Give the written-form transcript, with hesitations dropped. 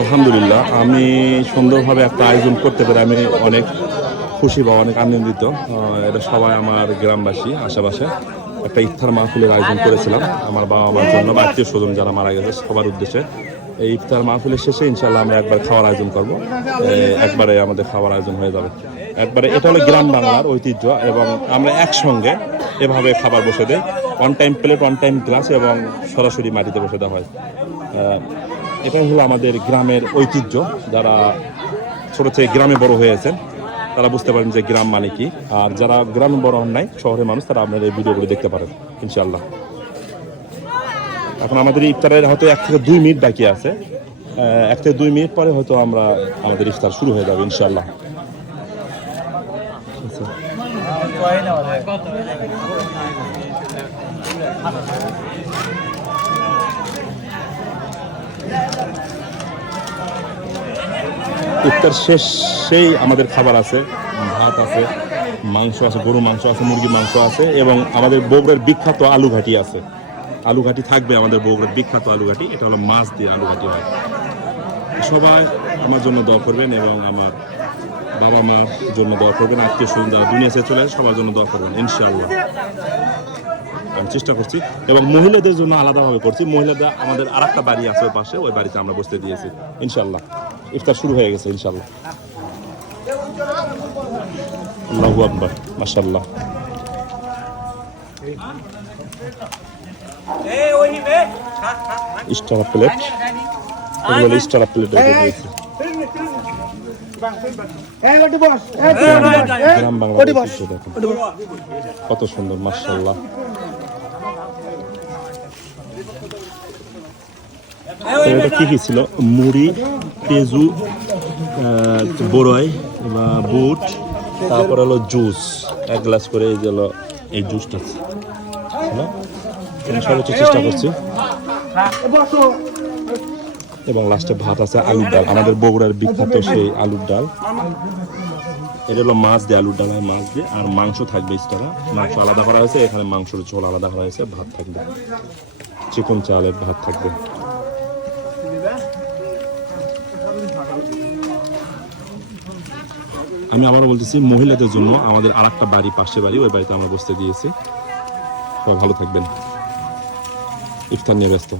আলহামদুলিল্লাহ, আমি সুন্দরভাবে একটা আয়োজন করতে পেরে আমি অনেক খুশি বা অনেক আনন্দিত। এটা সবাই আমার গ্রামবাসী আশেপাশে একটা ইফতার মাহফিলের আয়োজন করেছিলাম আমার বাবা মার জন্য বা আত্মীয় স্বজন যারা মারা গেছে সবার উদ্দেশ্যে। এই ইফতার মাহফিলের শেষে ইনশাল্লাহ আমরা একবার খাওয়ার আয়োজন করবো, একবারে আমাদের খাওয়ার আয়োজন হয়ে যাবে একবারে। এটা হলো গ্রাম বাংলার ঐতিহ্য এবং আমরা একসঙ্গে এভাবে খাবার বসে দেই, on time plate, on time glass এবং সরাসরি মাটিতে বসে দেওয়া হয়। এটাই হলো আমাদের গ্রামের ঐতিহ্য। যারা ছোট থেকে গ্রামে বড় হয়েছেন তারা বুঝতে পারেন যে গ্রাম মানে কি, আর যারা গ্রামে বড় হন নাই, শহরের মানুষ, তারা আপনার এই ভিডিওগুলো দেখতে পারেন ইনশাল্লাহ। এখন আমাদের ইফতারের হয়তো 1 থেকে 2 মিনিট বাকি আছে, 1 থেকে 2 মিনিট পরে হয়তো আমাদের ইফতার শুরু হয়ে যাবে ইনশাল্লাহ। ইফতার শেষেই আমাদের খাবার আছে, ভাত আছে, মাংস আছে, গরু মাংস আছে, মুরগি মাংস আছে এবং আমাদের বগুড়ার বিখ্যাত আলু ঘাটি আছে। আলু ঘাটি থাকবে, আমাদের বগুড়ার বিখ্যাত আলু ঘাটি। এটা হলো মাছ দিয়ে আলু ঘাটি হয়। সবাই আমার জন্য দোয়া করবেন এবং আমার বাবা মার জন্য দোয়া করবেন, আত্মীয় স্বজন যারা দুনিয়া ছেড়ে চলে আসে সবার জন্য দোয়া করবেন ইনশাআল্লাহ। আমি চেষ্টা করছি এবং মহিলাদের জন্য আলাদাভাবে করছি। মহিলাদের আমাদের আরেকটা বাড়ি আছে ওই পাশে, ওই বাড়িতে আমরা বসতে দিয়েছি ইনশাআল্লাহ। ইফতার শুরু হয়ে গেছে ইনশাআল্লাহ। আল্লাহু আকবার, মাশাআল্লাহ। স্টার প্লেট, এগুলো স্টার প্লেট দিয়েছি। গ্রাম বাংলার ঐতিহ্য দেখুন কত সুন্দর, মাশাআল্লাহ। এটা কি ছিল? মুড়ি, পেঁজু, বড়ই বা বুট, তারপর হলো জুস, 1 গ্লাস করে। এই যে হলো এই জুসটা সর্বোচ্চ চেষ্টা করছি। এবং লাস্টে ভাত আছে, আলুর ডাল, আমাদের বগুড়ার বিখ্যাত সেই আলুর ডাল। এটা হলো মাছ দিয়ে আলুর ডাল হয়, মাছ দিয়ে। আর মাংস থাকবে এক্সট্রা, মাংস আলাদা করা হয়েছে, এখানে মাংসের ঝোল আলাদা করা হয়েছে, ভাত থাকবে, চিকন চালের ভাত থাকবে। আমি আবারও বলতেছি, মহিলাদের জন্য আমাদের আরেকটা বাড়ি, পাশে বাড়ি, ওই বাড়িতে আমরা বসতে দিয়েছি। ভালো থাকবেন, ইফতার নিয়ে ব্যস্ত।